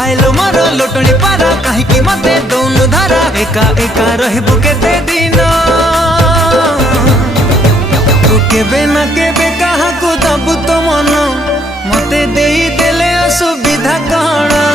High-low मोर लोटणी पारा कहीं मते दौनु धारा एका एका रहबु केते दिन तू केबे ना केबे कहा को दबु तो मन मते देई देले असुविधा कण।